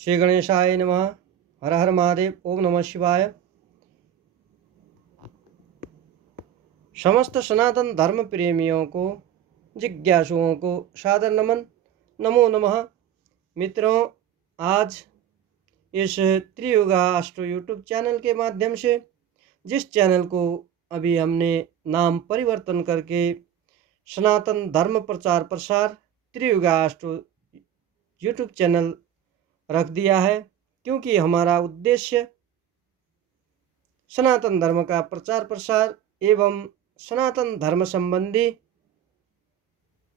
श्री गणेशाय नमः। हर हर महादेव। ओम नमः शिवाय। समस्त सनातन धर्म प्रेमियों को, जिज्ञासुओं को सादर नमन। नमो नमः। मित्रों, आज इस त्रियुगा अस्ट्रो यूट्यूब चैनल के माध्यम से, जिस चैनल को अभी हमने नाम परिवर्तन करके सनातन धर्म प्रचार प्रसार त्रियुगा अस्ट्रो यूट्यूब चैनल रख दिया है, क्योंकि हमारा उद्देश्य सनातन धर्म का प्रचार प्रसार एवं सनातन धर्म संबंधी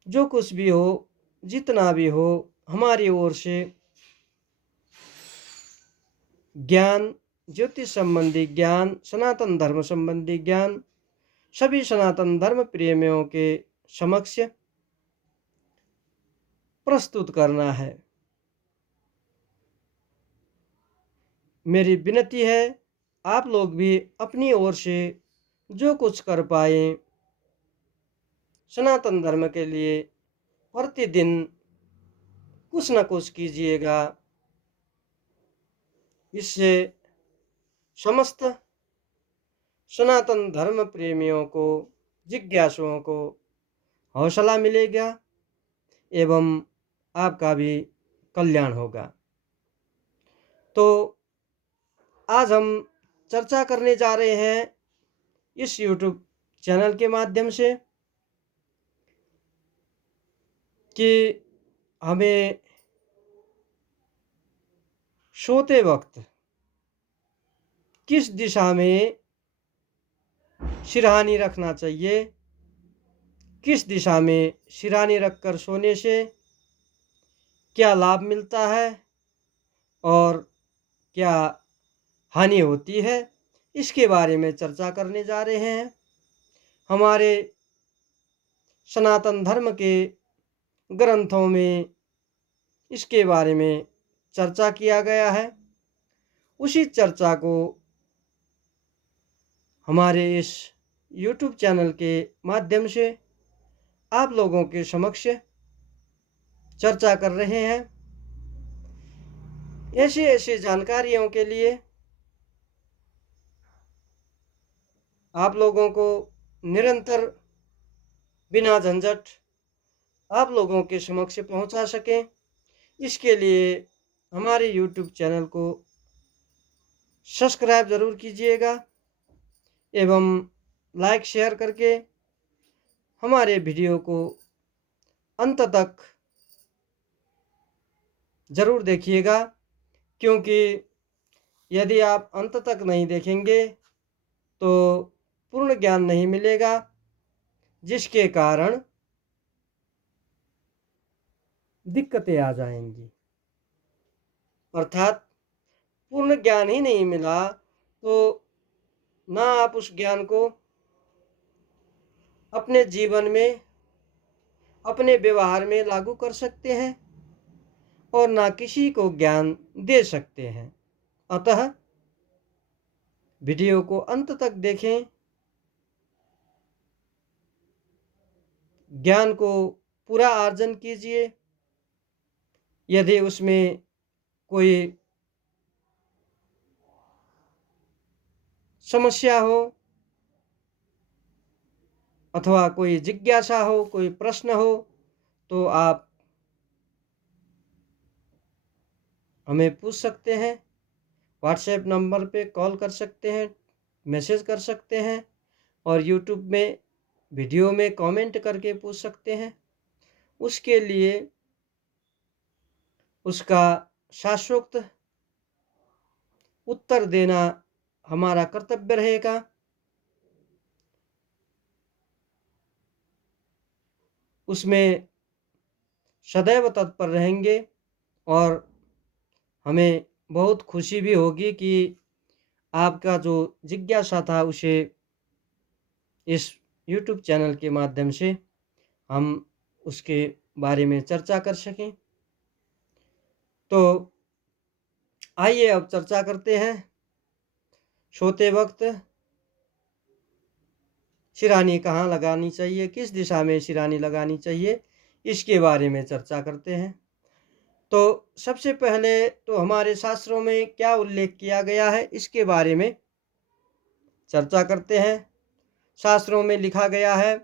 जो कुछ भी हो, जितना भी हो, हमारी ओर से ज्ञान, ज्योतिष संबंधी ज्ञान, सनातन धर्म संबंधी ज्ञान सभी सनातन धर्म प्रेमियों के समक्ष प्रस्तुत करना है। मेरी विनती है, आप लोग भी अपनी ओर से जो कुछ कर पाए सनातन धर्म के लिए प्रतिदिन कुछ न कुछ कीजिएगा। इससे समस्त सनातन धर्म प्रेमियों को, जिज्ञासुओं को हौसला मिलेगा एवं आपका भी कल्याण होगा। तो आज हम चर्चा करने जा रहे हैं इस YouTube चैनल के माध्यम से कि हमें सोते वक्त किस दिशा में सिरहानी रखना चाहिए, किस दिशा में सिरहानी रखकर सोने से क्या लाभ मिलता है और क्या हानि होती है, इसके बारे में चर्चा करने जा रहे हैं। हमारे सनातन धर्म के ग्रंथों में इसके बारे में चर्चा किया गया है। उसी चर्चा को हमारे इस YouTube चैनल के माध्यम से आप लोगों के समक्ष चर्चा कर रहे हैं। ऐसी ऐसी जानकारियों के लिए आप लोगों को निरंतर बिना झंझट आप लोगों के समक्ष पहुंचा सकें, इसके लिए हमारे YouTube चैनल को सब्सक्राइब ज़रूर कीजिएगा एवं लाइक शेयर करके हमारे वीडियो को अंत तक ज़रूर देखिएगा, क्योंकि यदि आप अंत तक नहीं देखेंगे तो पूर्ण ज्ञान नहीं मिलेगा, जिसके कारण दिक्कतें आ जाएंगी। अर्थात पूर्ण ज्ञान ही नहीं मिला तो ना आप उस ज्ञान को अपने जीवन में, अपने व्यवहार में लागू कर सकते हैं और ना किसी को ज्ञान दे सकते हैं। अतः वीडियो को अंत तक देखें, ज्ञान को पूरा अर्जन कीजिए। यदि उसमें कोई समस्या हो अथवा कोई जिज्ञासा हो, कोई प्रश्न हो, तो आप हमें पूछ सकते हैं। व्हाट्सएप नंबर पे कॉल कर सकते हैं, मैसेज कर सकते हैं और यूट्यूब में वीडियो में कमेंट करके पूछ सकते हैं। उसके लिए उसका शाश्वत उत्तर देना हमारा कर्तव्य रहेगा। उसमें सदैव तत्पर रहेंगे और हमें बहुत खुशी भी होगी कि आपका जो जिज्ञासा था उसे इस YouTube चैनल के माध्यम से हम उसके बारे में चर्चा कर सकें। तो आइए अब चर्चा करते हैं सोते वक्त सिरहानी कहाँ लगानी चाहिए, किस दिशा में सिरहानी लगानी चाहिए, इसके बारे में चर्चा करते हैं। तो सबसे पहले तो हमारे शास्त्रों में क्या उल्लेख किया गया है इसके बारे में चर्चा करते हैं। शास्त्रों में लिखा गया है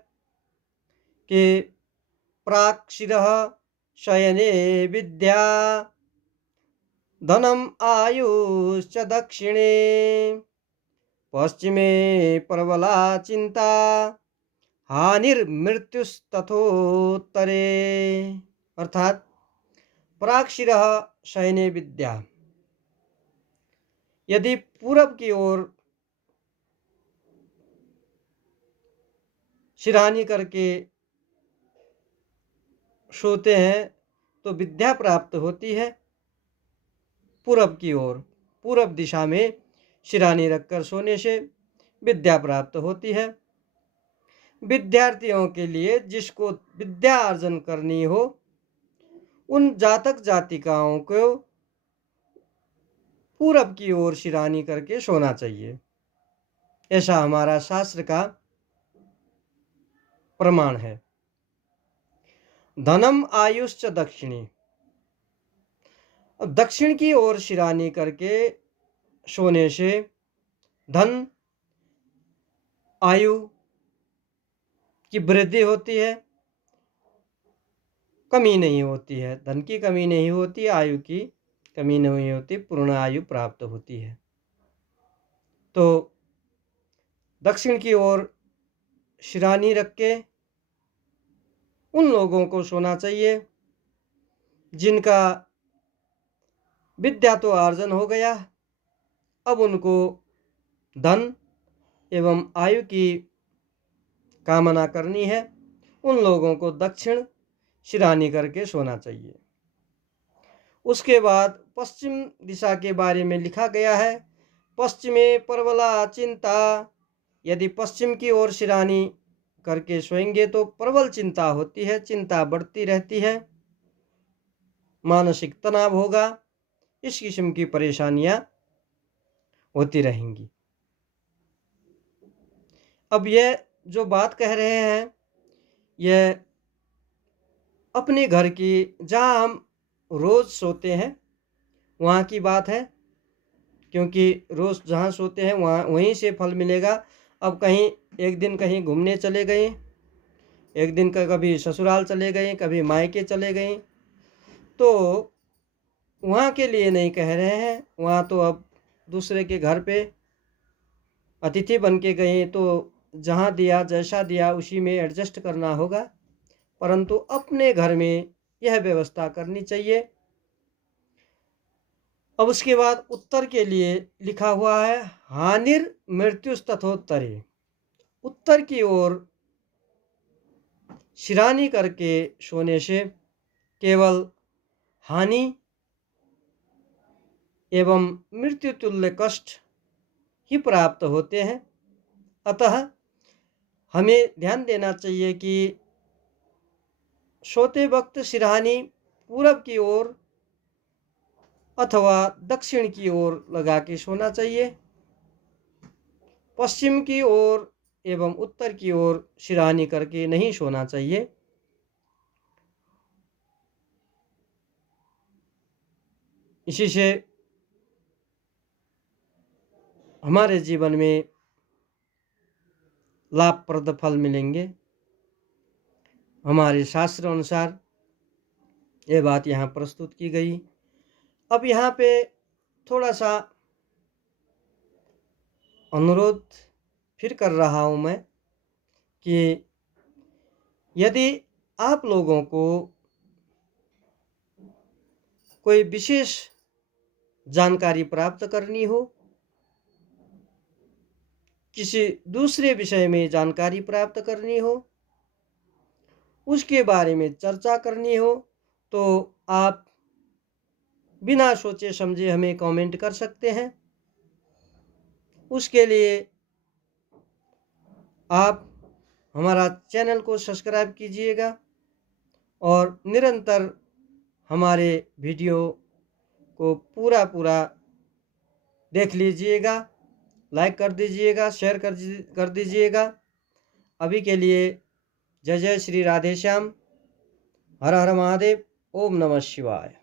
कि प्राक् शिरः शयने विद्या धनम आयुश्च दक्षिणे पश्चिमे प्रबला चिंता हानिर्मृत्युस्तथोत्तरे। अर्थात प्राक् शिरः शयने विद्या, यदि पूरब की ओर शिरानी करके सोते हैं तो विद्या प्राप्त होती है। पूरब की ओर, पूरब दिशा में शिरानी रखकर सोने से विद्या प्राप्त होती है। विद्यार्थियों के लिए जिसको विद्या अर्जन करनी हो उन जातक जातिकाओं को पूरब की ओर शिरानी करके सोना चाहिए, ऐसा हमारा शास्त्र का प्रमाण है। धनम आयुश्च दक्षिणी, दक्षिण की ओर शिरानी करके सोने से धन आयु की वृद्धि होती है, कमी नहीं होती है। धन की कमी नहीं होती, आयु की कमी नहीं होती, पूर्ण आयु प्राप्त होती है। तो दक्षिण की ओर शिरानी रख के उन लोगों को सोना चाहिए जिनका विद्या तो अर्जन हो गया, अब उनको धन एवं आयु की कामना करनी है। उन लोगों को दक्षिण शिरानी करके सोना चाहिए। उसके बाद पश्चिम दिशा के बारे में लिखा गया है, पश्चिमे प्रबला चिंता, यदि पश्चिम की ओर शिरानी करके सोएंगे तो प्रबल चिंता होती है, चिंता बढ़ती रहती है, मानसिक तनाव होगा, इस किस्म की परेशानियां होती रहेंगी। अब यह जो बात कह रहे हैं यह अपने घर की, जहाँ हम रोज सोते हैं वहाँ की बात है, क्योंकि रोज जहाँ सोते हैं वहाँ वहीं से फल मिलेगा। अब कहीं एक दिन कहीं घूमने चले गए, एक दिन का कभी ससुराल चले गए, कभी मायके चले गए, तो वहाँ के लिए नहीं कह रहे हैं। वहाँ तो अब दूसरे के घर पे अतिथि बन के गए तो जहाँ दिया जैसा दिया उसी में एडजस्ट करना होगा, परंतु अपने घर में यह व्यवस्था करनी चाहिए। अब उसके बाद उत्तर के लिए लिखा हुआ है, हानिर मृत्युस्तथोत्तरे, उत्तर की ओर शिरानी करके सोने से केवल हानि एवं मृत्यु तुल्य कष्ट ही प्राप्त होते हैं। अतः हमें ध्यान देना चाहिए कि सोते वक्त सिरहानी पूरब की ओर अथवा दक्षिण की ओर लगा के सोना चाहिए। पश्चिम की ओर एवं उत्तर की ओर सिरहानी करके नहीं सोना चाहिए। इसी से हमारे जीवन में लाभप्रद फल मिलेंगे। हमारे शास्त्र अनुसार ये बात यहाँ प्रस्तुत की गई। अब यहाँ पे थोड़ा सा अनुरोध फिर कर रहा हूँ मैं कि यदि आप लोगों को कोई विशेष जानकारी प्राप्त करनी हो, किसी दूसरे विषय में जानकारी प्राप्त करनी हो, उसके बारे में चर्चा करनी हो, तो आप बिना सोचे समझे हमें कमेंट कर सकते हैं। उसके लिए आप हमारा चैनल को सब्सक्राइब कीजिएगा और निरंतर हमारे वीडियो को पूरा देख लीजिएगा, लाइक कर दीजिएगा, शेयर कर दीजिएगा। अभी के लिए जय जय श्री राधेश्याम, हर हर महादेव, ओम नमः शिवाय।